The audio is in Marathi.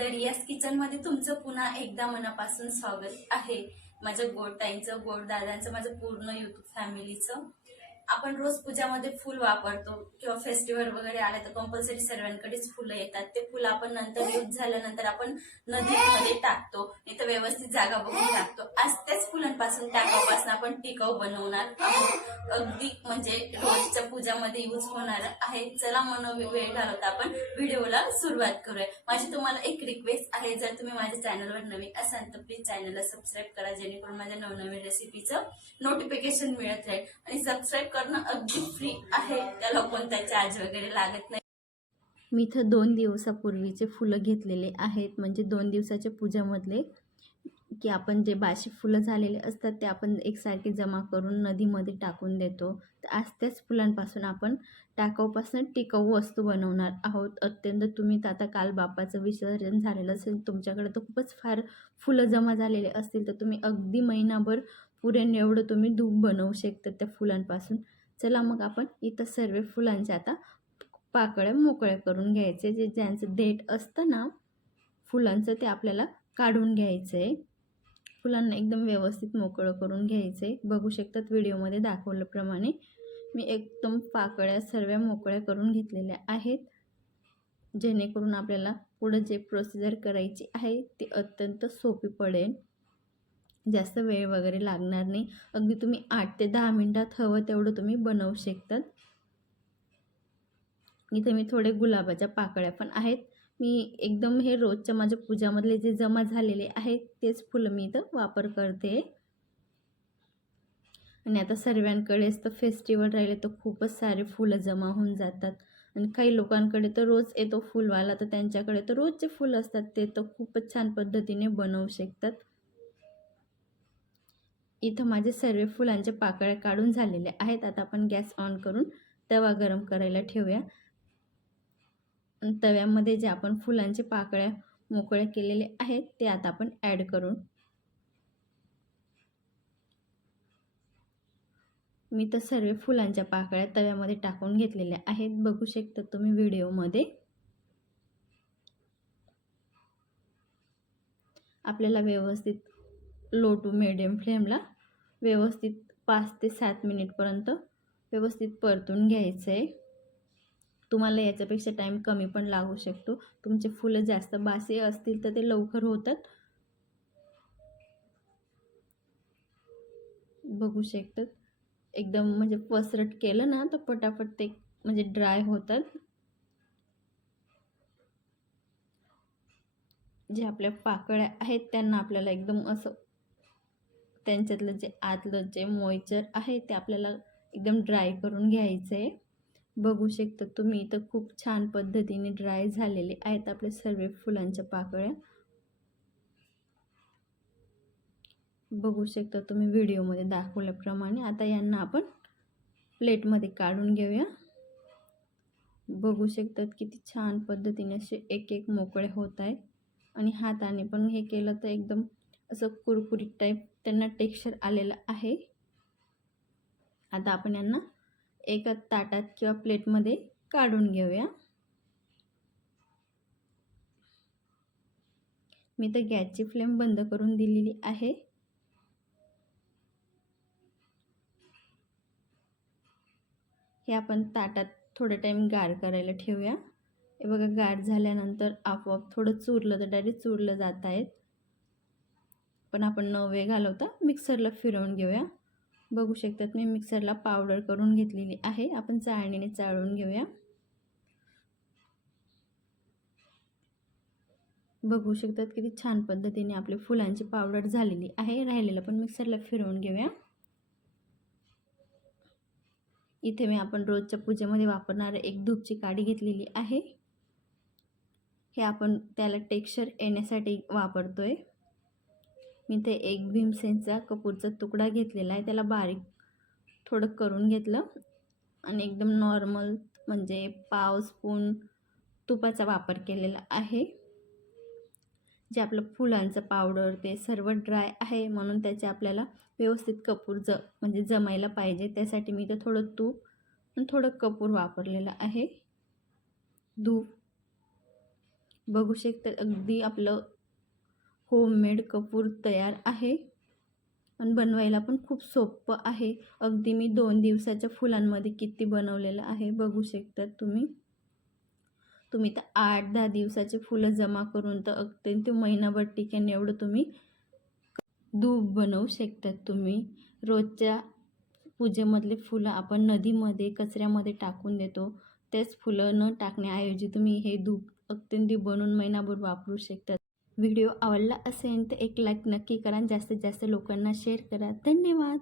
तर यस किचनमध्ये तुमचं पुन्हा एकदा मनापासून स्वागत आहे. माझ्या गोड ताईंचं गोड दादांचं माझं पूर्ण युट्यूब फॅमिलीचं आपण रोज पूजामध्ये फुल वापरतो किंवा फेस्टिवल वगैरे आले तर कंपल्सरी सर्वांकडेच फुलं येतात. ते फुलं आपण नंतर यूज झाल्यानंतर आपण नदीमध्ये टाकतो. नाही तर व्यवस्थित जागा बघून टाकतो. आज त्याच फुलांपासून टाकापासून आपण टिकाऊ बनवणार आहोत. अगदी म्हणजे रोजच्या पूजामध्ये यूज होणार आहे. चला म्हणून वेळ घालवता आपण व्हिडिओला सुरुवात करूया. माझी तुम्हाला एक रिक्वेस्ट आहे. जर तुम्ही माझ्या चॅनलवर नवीन असाल तर प्लीज चॅनलला सबस्क्राईब करा जेणेकरून माझ्या नवनवीन रेसिपीचं नोटिफिकेशन मिळत राहील. आणि सबस्क्राईब करणं अगदी फ्री आहे. त्याला कोणता चार्ज वगैरे लागत नाही. मी इथं दोन दिवसापूर्वीचे फुलं घेतलेले आहेत. म्हणजे दोन दिवसाच्या पूजामधले की आपण जे बाशी फुलं झालेले असतात ते आपण एकसारखे जमा करून नदीमध्ये टाकून देतो. तर आज त्याच फुलांपासून आपण टाकाऊपासून टिकाऊ वस्तू बनवणार आहोत. अत्यंत तुम्ही तर आता काल बापाचं विसर्जन झालेलं असेल तुमच्याकडे तर खूपच फार फुलं जमा झालेले असतील तर तुम्ही अगदी महिनाभर पुरेन एवढं तुम्ही धूप बनवू शकता त्या फुलांपासून. चला मग आपण इथं सर्व फुलांचे आता पाकळ्या मोकळ्या करून घ्यायचे. जे ज्यांचं देठ असतं ना फुलांचं ते आपल्याला काढून घ्यायचं. आहे फुलांना एकदम व्यवस्थित मोकळं करून घ्यायचं. आहे बघू शकतात व्हिडिओमध्ये दाखवल्याप्रमाणे. मी एकदम पाकळ्या सर्व मोकळ्या करून घेतलेल्या आहेत. जेणेकरून आपल्याला पुढं जे प्रोसिजर करायची आहे ती अत्यंत सोपी पडेल. जास्त वेळ वगैरे लागणार नाही. अगदी तुम्ही आठ ते दहा मिनटात हवं तेवढं तुम्ही बनवू शकतात. इथे मी थोडे गुलाबाच्या पाकळ्या पण आहेत. मी एकदम हे रोजच्या माझ्या पूजामधले जे जमा झालेले आहेत तेच फुलं मी इथं वापर करते. आणि आता सर्वांकडेच तर फेस्टिवल राहिले तर खूपच सारे फुलं जमा होऊन जातात. आणि काही लोकांकडे तर रोज येतो फुलवाला तर त्यांच्याकडे तर रोजचे फुलं असतात ते तर खूपच छान पद्धतीने बनवू शकतात. इथं माझे सर्व फुलांच्या पाकळ्या काढून झालेल्या आहेत. आता आपण गॅस ऑन करून तवा गरम करायला ठेवूया. तव्यामध्ये जे आपण फुलांचे पाकळ्या मोकळ्या केलेले आहेत ते आता आपण ॲड करून मी तर सर्व फुलांच्या पाकळ्या तव्यामध्ये टाकून घेतलेल्या आहेत. बघू शकता तुम्ही व्हिडिओमध्ये. आपल्याला व्यवस्थित लो टू मिडियम फ्लेमला व्यवस्थित पाच ते सात मिनिटपर्यंत व्यवस्थित परतून घ्यायचं आहे तुम्हाला याच्यापेक्षा टाईम कमी पण लागू शकतो. तुमचे फुलं जास्त बासी असतील तर ते लवकर होतात. बघू शकतात. एकदम म्हणजे पसरट केलं ना तर पटापट ते म्हणजे ड्राय होतात. जे आपल्या पाकळ्या आहेत त्यांना आपल्याला एकदम असं त्यांच्यातलं जे आतलं जे मॉइचर आहे ते आपल्याला एकदम ड्राय करून घ्यायचं आहे बघू शकता तुम्ही इथं खूप छान पद्धतीने ड्राय झालेले आहेत आपले सर्व फुलांच्या पाकळ्या. बघू शकता तुम्ही व्हिडिओमध्ये दाखवल्याप्रमाणे. आता यांना आपण प्लेटमध्ये काढून घेऊया. बघू शकतात किती छान पद्धतीने असे एक एक मोकळे होत आहेत. आणि हाताने पण हे केलं तर एकदम असं कुरकुरीत टाईप त्यांना टेक्स्चर आलेलं आहे. आता आपण यांना एका ताटात किंवा प्लेटमध्ये काढून घेऊया. मी तर गॅसची फ्लेम बंद करून दिलेली आहे. हे आपण ताटात थोडं टाईम गार करायला ठेवूया. हे बघा गार झाल्यानंतर आपोआप थोडं चुरलं तर डायरेक्ट चुरलं जात आहेत. पण आपण न वेळ घालवता मिक्सरला फिरवून घेऊया. बघू शकतात. मी मिक्सरला पावडर करून घेतलेली आहे. आपण चाळणीने चाळून घेऊया. बघू शकतात किती छान पद्धतीने आपली फुलांची पावडर झालेली आहे. राहिलेलं पण मिक्सरला फिरवून घेऊया. इथे मी आपण रोजच्या पूजेमध्ये वापरणारे एक धूपची काडी घेतलेली आहे. हे आपण त्याला टेक्स्चर येण्यासाठी वापरतोय. मी ते एक भीमसेनचा कपूरचा तुकडा घेतलेला आहे. त्याला बारीक थोडं करून घेतलं आणि एकदम नॉर्मल म्हणजे पाव स्पून तुपाचा वापर केलेला आहे. जे आपलं फुलांचं पावडर ते सर्व ड्राय आहे म्हणून त्याचे आपल्याला व्यवस्थित कपूर ज म्हणजे जमायला पाहिजे. त्यासाठी मी ते थोडं तूप आणि थोडं कपूर वापरलेलं आहे. धूप. बघू शकता अगदी आपलं होममेड कपूर तयार आहे. आणि बनवायला पण खूप सोपं आहे. अगदी मी दोन दिवसाच्या फुलांमध्ये किती बनवलेलं आहे बघू शकतात तुम्ही. तुम्ही तर आठ दहा दिवसाचे फुलं जमा करून तर अगदी ते महिनाभर टिकेन एवढं तुम्ही धूप बनवू शकतात तुम्ही. रोजच्या पूजेमधले फुलं आपण नदीमध्ये कचऱ्यामध्ये टाकून देतो. तेच फुलं न टाकण्याऐवजी तुम्ही हे धूप अत्यंत बनवून महिनाभर वापरू शकतात व्हिडिओ आवडला असेल तर एक लाईक नक्की करा जास्तीत जास्त लोकांना शेअर करा. धन्यवाद.